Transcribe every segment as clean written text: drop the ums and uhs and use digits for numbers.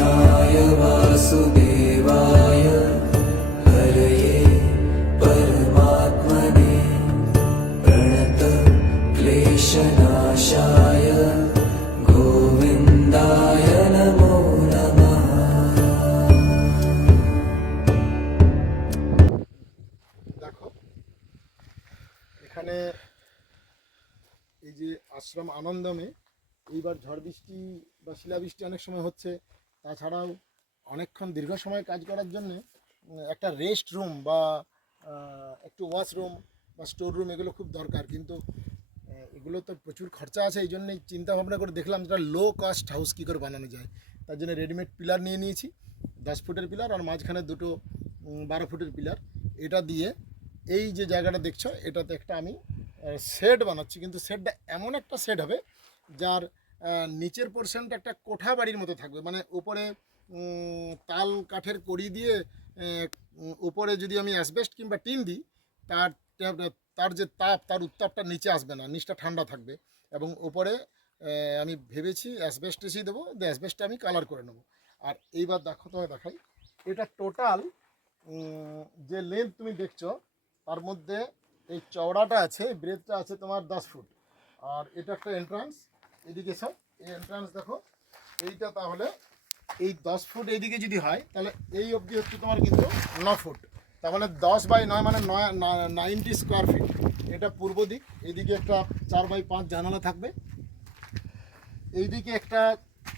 कृष्णाय वासुदेवाय हरये परमात्मने प्रणत क्लेशनाशाय गोविन्दाय नमो नमः। দেখো এখানে এই যে আশ্রম আনন্দমে এইবার ঝড় বৃষ্টি বা শিলাবৃষ্টি অনেক সময় হচ্ছে, তাছাড়াও অনেকক্ষণ দীর্ঘ সময় কাজ করার জন্য একটা রেস্ট রুম বা একটু ওয়াশরুম বা স্টোর রুম এগুলো খুব দরকার, কিন্তু এগুলো তো প্রচুর খরচা আছে। এই জন্যই চিন্তা ভাবনা করে দেখলাম যেটা লো কস্ট হাউস কী করে বানানো যায়। তার জন্য রেডিমেড পিলার নিয়ে নিয়েছি, 10 ফুটের পিলার আর মাঝখানে দুটো 12 ফুটের পিলার। এটা দিয়ে এই যে জায়গাটা দেখছো এটাতে একটা আমি শেড বানাচ্ছি, কিন্তু শেডটা এমন একটা শেড হবে যার নিচের পোর্শনটা একটা কোঠা বাড়ির মতো থাকবে, মানে উপরে তাল কাঠের কড়ি দিয়ে উপরে যদি আমি অ্যাসবেস্ট কিংবা টিন দিই তার তার যে তার উত্তাপটা নিচে আসবে না, নিচটা ঠান্ডা থাকবে। এবং উপরে আমি ভেবেছি অ্যাসবেস্ট এসেই দেবো, অ্যাসবেস্টটা আমি কালার করে নেবো। আর এইবার দেখো তোমায় দেখাই, এটা টোটাল যে লেন্থ তুমি দেখছো তার মধ্যে এই চওড়াটা আছে, ব্রেথটা আছে তোমার 10 ফুট। আর এটা একটা এন্ট্রান্স, এদিকে সব এই এন্ট্রান্স দেখো এইটা, তাহলে এই 10 ফুট এইদিকে যদি হয় তাহলে এই অবধি হচ্ছে তোমার কিন্তু 9 ফুট, তার মানে 10 বাই 9 মানে 90 স্কোয়ার ফিট। এটা পূর্ব দিক, এইদিকে একটা 4 বাই 5 জানালা থাকবে, এইদিকে একটা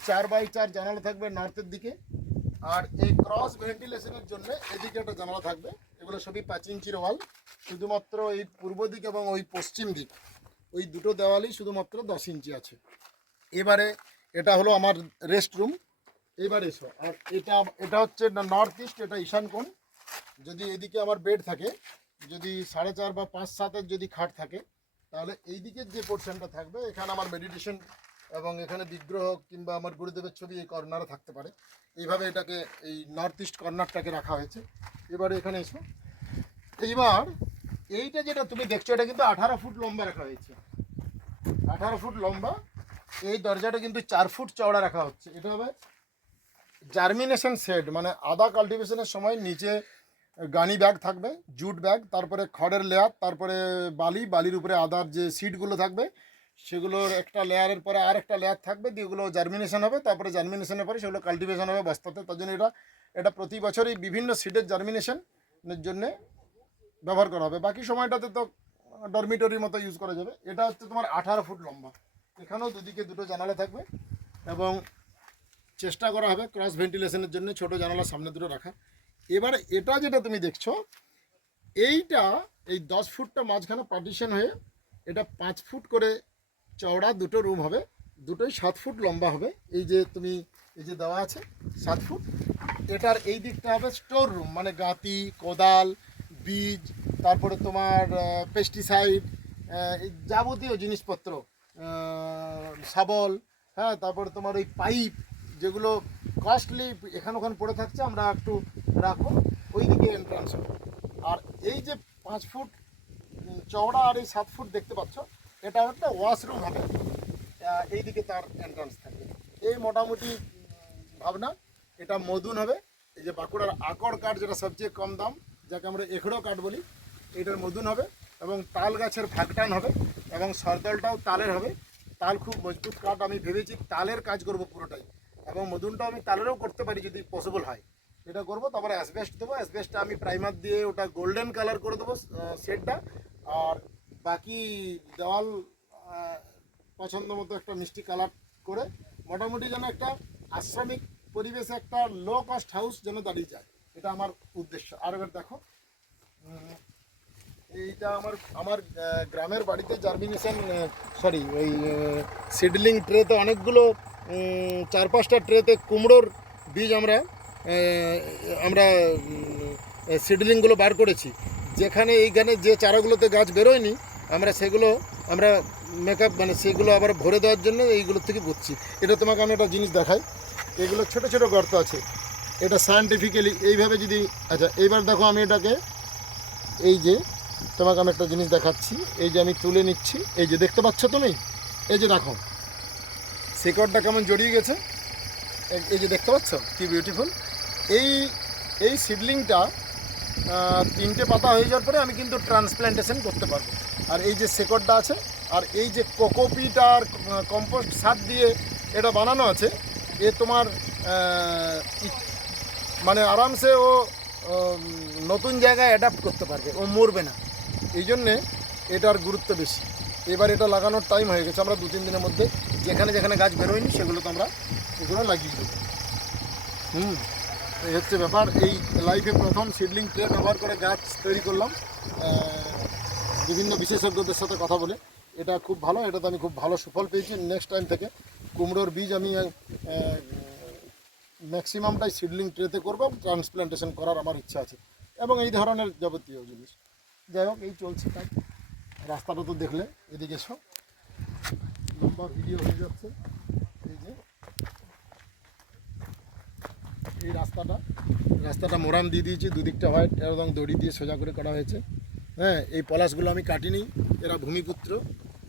4 বাই 4 জানালা থাকবে নর্থের দিকে, আর এই ক্রস ভেন্টিলেশনের জন্য এদিকে একটা জানালা থাকবে। এগুলো সবই 5 ইঞ্চির ওয়াল, শুধুমাত্র এই পূর্ব দিক এবং ওই পশ্চিম দিক ওই দুটো দেওয়ালই শুধুমাত্র 10 ইঞ্চি আছে। এবারে এটা হলো আমার রেস্ট রুম। এবার এসো, আর এটা এটা হচ্ছে নর্থ ইস্ট, এটা ঈশান কোণ। যদি এদিকে আমার বেড থাকে, যদি 4.5 বা 5-7 যদি খাট থাকে, তাহলে এই দিকের যে পোর্শনটা থাকবে এখানে আমার মেডিটেশন এবং এখানে বিগ্রহ কিংবা আমার গুরুদেবের ছবি এই কর্নারে থাকতে পারে। এইভাবে এটাকে এই নর্থ ইস্ট কর্নারটাকে রাখা হয়েছে। এবারে এখানে এসো, এইবার এইটা যেটা তুমি দেখছো এটা কিন্তু 18 ফুট লম্বা রাখা হয়েছে, 18 ফুট লম্বা। এই দরজাটা কিন্তু 4 ফুট চওড়া রাখা হচ্ছে। এটা হবে জার্মিনেশন শেড, মানে আদা কাল্টিভেশনের সময় নিচে গানি ব্যাগ থাকবে, জুট ব্যাগ, তারপরে খড়ের লেয়ার, তারপরে বালির উপরে আদার যে সিডগুলো থাকবে সেগুলোর একটা লেয়ারের পরে আর একটা লেয়ার থাকবে, দিয়ে ওগুলো জার্মিনেশন হবে, তারপরে জার্মিনেশনের পরে সেগুলো কাল্টিভেশন হবে বস্তাতে। তার জন্য এটা প্রতি বছরই বিভিন্ন সিডের জার্মিনেশনের জন্যে ব্যবহার করা হবে। বাকি সময়টাতে তো ডরমিটরির মতো ইউজ করা যাবে। এটা হচ্ছে তোমার 18 ফুট লম্বা, এখানেও দুদিকে দুটো জানালা থাকবে এবং চেষ্টা করা হবে ক্রস ভেন্টিলেশনের জন্য ছোট জানালা সামনে দুটো রাখা। এবারে এটা যেটা তুমি দেখছো এইটা এই 10 ফুটটা মাঝখানে পার্টিশন হয়ে এটা 5 ফুট করে চওড়া দুটো রুম হবে, দুটোই 7 ফুট লম্বা হবে। এই যে তুমি এই যে দেওয়া আছে 7 ফুট, এটার এই দিকটা হবে স্টোর রুম, মানে গাঁতি, কোদাল, বীজ, তারপরে তোমার পেস্টিসাইড, যাবতীয় জিনিসপত্র, শাবল, হ্যাঁ, তারপরে তোমার ওই পাইপ যেগুলো কস্টলি এখানে ওখানে পড়ে থাকছে আমরা একটু রাখবো, ওই দিকে এন্ট্রান্স হবে। আর এই যে 5 ফুট চওড়া আর এই 7 ফুট দেখতে পাচ্ছ, এটা একটা ওয়াশরুম হবে, এই দিকে তার এন্ট্রান্স থাকবে। এই মোটামুটি ভাবনা। এটা মদুন হবে, এই যে বাঁকুড়ার আকড় কাঠ যেটা সবচেয়ে কম দাম, যাকে আমরা এখড়ো কাঠ বলি, এটার মদুন হবে এবং তাল গাছের ফাঁকটান হবে এবং সরদলটাও তালের হবে। তাল খুব মজবুত কাঠ, আমি ভেবেছি তালের কাজ করব পুরোটাই, এবং মদুনটাও আমি তালেরও করতে পারি যদি পসিবল হয়, এটা করব। তারপরে অ্যাসবেস্ট দেবো, অ্যাসবেস্টটা আমি প্রাইমার দিয়ে ওটা গোল্ডেন কালার করে দেবো শেডটা। আর বাকি দেওয়াল পছন্দ মতো একটা মিষ্টি কালার করে মোটামুটি যেন একটা আশ্রমিক পরিবেশে একটা লো কস্ট হাউস যেন দাঁড়িয়ে যায়, এটা আমার উদ্দেশ্য। আর এবার দেখো, এইটা আমার গ্রামের বাড়িতে জার্মিনেশন ওই সিডলিং ট্রেতে অনেকগুলো 4-5টা ট্রেতে কুমড়োর বীজ আমরা সিডলিংগুলো বার করেছি। যেখানে এইখানে যে চারাগুলোতে গাছ বেরোয়নি আমরা মেকআপ মানে সেগুলো আবার ভরে দেওয়ার জন্য এইগুলো থেকে বুঝছি। এটা তোমাকে আমি একটা জিনিস দেখাই, এগুলো ছোট ছোট গর্ত আছে, এটা সায়েন্টিফিক্যালি এইভাবে যদি, আচ্ছা এইবার দেখো আমি এটাকে এই যে তোমাকে আমি একটা জিনিস দেখাচ্ছি, এই যে আমি তুলে নিচ্ছি, এই যে দেখতে পাচ্ছ তুমি, এই যে দেখো শিকড়টা কেমন জড়িয়ে গেছে, এই যে দেখতে পাচ্ছ কি বিউটিফুল। এই এই সিডলিংটা 3টে পাতা হয়ে যাওয়ার পরে আমি কিন্তু ট্রান্সপ্ল্যান্টেশন করতে পারবো। আর এই যে শেকড়টা আছে, আর এই যে কোকোপিট আর কম্পোস্ট সার দিয়ে এটা বানানো আছে, এ তোমার মানে আরামসে ও নতুন জায়গায় অ্যাডাপ্ট করতে পারবে, ও মরবে না। এই জন্যে এটার গুরুত্ব বেশি। এবার এটা লাগানোর টাইম হয়ে গেছে, আমরা 2-3 দিনের মধ্যে যেখানে যেখানে গাছ বেরোয়নি সেগুলো তো আমরা এগুলো লাগিয়ে দেবো। এই হচ্ছে ব্যাপার। এই লাইফে প্রথম সিডলিং ট্রে ব্যবহার করে গাছ তৈরি করলাম বিভিন্ন বিশেষজ্ঞদের সাথে কথা বলে। এটা খুব ভালো, এটাতে আমি খুব ভালো সুফল পেয়েছি। নেক্সট টাইম থেকে কুমড়োর বীজ আমি ম্যাক্সিমামটাই সিডলিং ট্রেতে করবো, ট্রান্সপ্ল্যান্টেশন করার আমার ইচ্ছা আছে, এবং এই ধরনের যাবতীয় জিনিস। যাই হোক, এই চলছে কাজ। রাস্তাটা তো দেখলে, এদিকে সব লম্বা ভিডিও হয়ে যাচ্ছে। এই যে এই রাস্তাটা মোরাম দিয়ে দিয়েছি, দুদিকটা হোয়াইট এবং দড়ি দিয়ে সোজা করে করা হয়েছে। হ্যাঁ, এই পলাশগুলো আমি কাটিনি, এরা ভূমিপুত্র,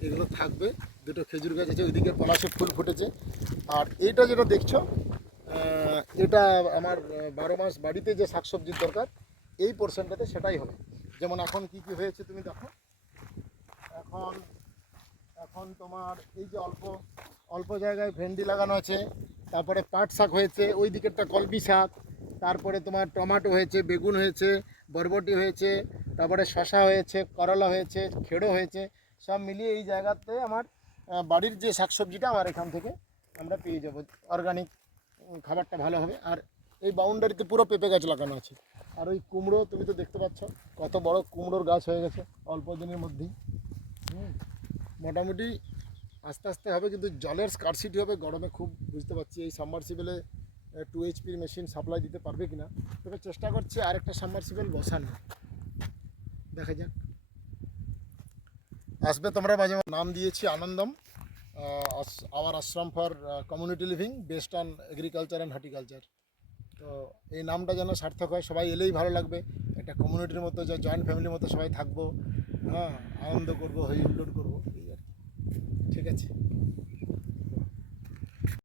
এগুলো থাকবে। দুটো খেজুর গাছ আছে, ওইদিকে পলাশে ফুল ফুটেছে। আর এইটা যেটা দেখছো, এটা আমার 12 মাস বাড়িতে যে শাকসবজির দরকার, এই পোর্শনটাতে সেটাই হবে। যেমন এখন কি কি হয়েছে তুমি দেখো। এখন তোমার এই যে অল্প জায়গায় ভেন্ডি লাগানো আছে, তারপরে পাট শাক হয়েছে, ওই দিকেরটা কলমি শাক, তারপরে তোমার টমেটো হয়েছে, বেগুন হয়েছে, বরবটি হয়েছে, তারপরে শশা হয়েছে, করলা হয়েছে, খেড়ো হয়েছে। সব মিলিয়ে এই জায়গাতে আমার বাড়ির যে শাকসবজিটা আমার এখান থেকে আমরা পেয়ে যাবো। অর্গানিক খাবারটা ভালো হবে। আর এই বাউন্ডারিতে পুরো পেঁপে গাছ লাগানো আছে। আর ওই কুমড়ো তুমি তো দেখতে পাচ্ছ কত বড় কুমড়োর গাছ হয়ে গেছে অল্প দিনের মধ্যেই। মোটামুটি আস্তে আস্তে হবে, কিন্তু জলের স্কারসিটি হবে গরমে খুব, বুঝতে পারছি। এই সাবমার্সিবেলে 2 HP মেশিন সাপ্লাই দিতে পারবে কিনা, তবে চেষ্টা করছি আরেকটা সাবমার্সিবেল বসানো, দেখা যাক। আসবে তোমরা মাঝে মাঝে। নাম দিয়েছি Anandam, our ashram for community living based on agriculture and horticulture. তো এই নামটা যেন সার্থক হয়, সবাই এলেই ভালো লাগবে। একটা কমিউনিটির মতো, যা জয়েন্ট ফ্যামিলির মতো সবাই থাকবো, হ্যাঁ, আনন্দ করবো, হই হুল্লোড় করবো, এই আর কি। ঠিক আছে।